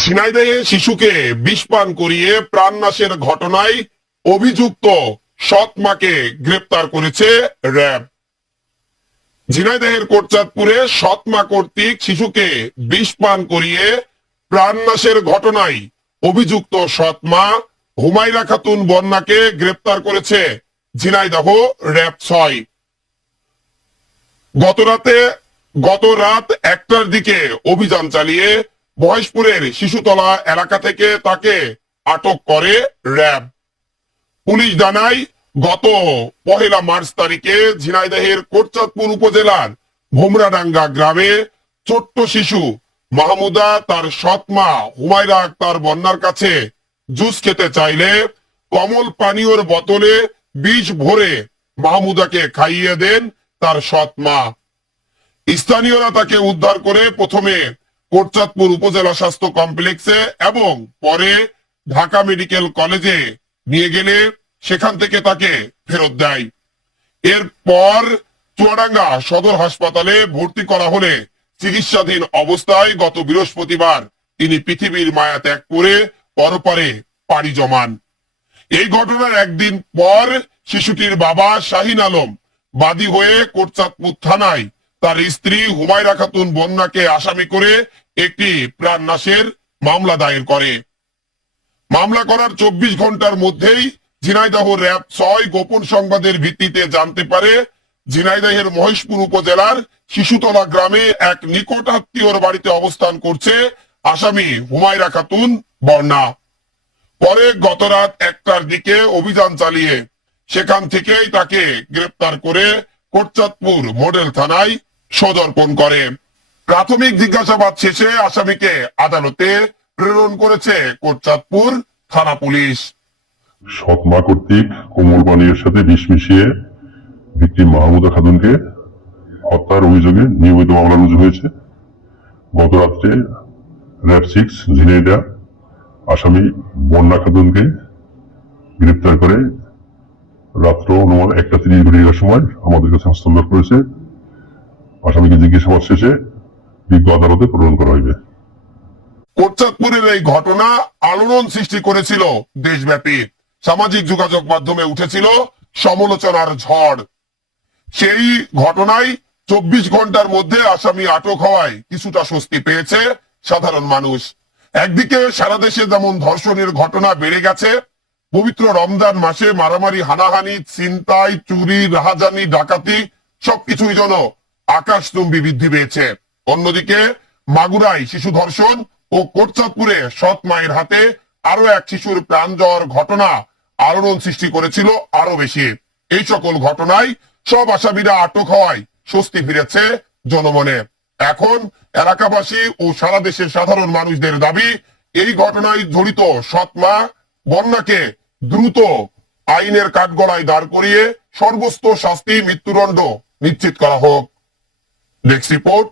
ঝিনাইদহে শিশুকে বিষ পান করিয়ে প্রাণনাশের ঘটনায় অভিযুক্ত সৎ মাকে গ্রেপ্তার করেছে র্যাব। ঝিনাইদহের কোটচাঁদপুরে সৎ মা কর্তৃক শিশুকে বিষ পান করিয়ে প্রাণনাশের ঘটনায় অভিযুক্ত সৎ মা হুমায়রা খাতুন বন্যাকে গ্রেপ্তার করেছে ঝিনাইদহ র্যাব ৬। গত রাত ১টার দিকে অভিযান চালিয়ে মহেশপুরের শিশুতলা এলাকা থেকে তাকে আটক করে র্যাব। পুলিশ জানায়, গত ১ মার্চ তারিখে ঝিনাইদহের কোটচাঁদপুর উপজেলার ভোমরাডাঙ্গা গ্রামে ছোট্ট শিশু মাহমুদা তার সৎ মা হুমায়রা আক্তার বন্যার কাছে জুস খেতে চাইলে কমল পানীয়র বোতলে বিষ ভরে মাহমুদাকে খাইয়ে দেন তার সৎ মা। স্থানীয়রা তাকে উদ্ধার করে প্রথমে কোটচাঁদপুর উপজেলা স্বাস্থ্য কমপ্লেক্সে এবং পরে ঢাকা মেডিকেল কলেজে নিয়ে গেলে সেখান থেকে তাকে ফেরত দেয়। এরপর চুয়াডাঙ্গা সদর হাসপাতালে ভর্তি করা হলে চিকিৎসাধীন অবস্থায় গত বৃহস্পতিবার তিনি পৃথিবীর মায়া ত্যাগ করে পরপারে পাড়ি জমান। এই ঘটনার একদিন পর শিশুটির বাবা শাহিন আলম বাদী হয়ে কোটচাঁদপুর থানায় তার স্ত্রী হুমায়রা খাতুন বন্যাকে আসামি করে একটি প্রাণনাশের মামলা দায়ের করে। মামলা করার ২৪ ঘন্টার মধ্যেই ঝিনাইদহ র্যাব ৬ গোপন সংবাদের ভিত্তিতে জানতে পারে ঝিনাইদহের মহেশপুর উপজেলার শিশুতলা গ্রামে এক নিকট আত্মীয়র বাড়িতে অবস্থান করছে আসামি হুমায়রা খাতুন বন্যা। পরে গত রাত ১টার দিকে অভিযান চালিয়ে সেখান থেকেই তাকে গ্রেপ্তার করে কোটচাঁদপুর মডেল থানায় সোপর্দ করে। প্রাথমিক জিজ্ঞাসাবাদ শেষে আসামিকে আদালতে প্রেরণ করেছে কোটচাঁদপুর থানা পুলিশ। সৎ মা কর্তৃক কোমল পানীয়ের সাথে বিষ মিশিয়ে ভিকটিম মাহমুদা খাতুনকে হত্যার অভিযোগে নিয়মিত মামলা রুজু হয়েছে। গত রাত্রে র্যাব ৬ ঝিনাইদহ আসামি বন্যা খাতুনকে গ্রেপ্তার করে রাত্র অনুমান ১টা ৩০ সময় আমাদের কাছে হস্তান্তর করেছে। আসামিকে জিজ্ঞাসাবাদ শেষে বিজ্ঞ আদালতে প্রেরণ করা হইবে। কোটচাঁদপুরের এই ঘটনা আলোড়ন সৃষ্টি করেছিল দেশব্যাপী। সামাজিক যোগাযোগ মাধ্যমে উঠেছিল সমালোচনার ঝড়। সেই ঘটনায় ২৪ ঘন্টার মধ্যে আসামি আটক হওয়ায় কিছুটা স্বস্তি পেয়েছে সাধারণ মানুষ। একদিকে সারা দেশে যেমন ধর্ষণের ঘটনা বেড়ে গেছে, পবিত্র রমজান মাসে মারামারি, হানাহানি, ছিনতাই, চুরি, রাহাজানি, ডাকাতি সবকিছুই যেন আকাশচুম্বী বৃদ্ধি পেয়েছে। অন্যদিকে মাগুরায় শিশু ধর্ষণ ও কোটচাঁদপুরে সৎ মায়ের হাতে আরো এক শিশুর প্রাণ যাওয়ার ঘটনা আলোড়ন সৃষ্টি করেছিল আরো বেশি। এই সকল ঘটনায় সব আসামিরা আটক হওয়ায় স্বস্তি ফিরেছে জনমনে। এখন এলাকাবাসী ও সারা দেশের সাধারণ মানুষদের দাবি, এই ঘটনায় জড়িত সৎ মা বন্যাকে দ্রুত আইনের কাঠগড়ায় দাঁড় করিয়ে সর্বোচ্চ শাস্তি, মৃত্যুদণ্ড নিশ্চিত করা হোক। Desk report,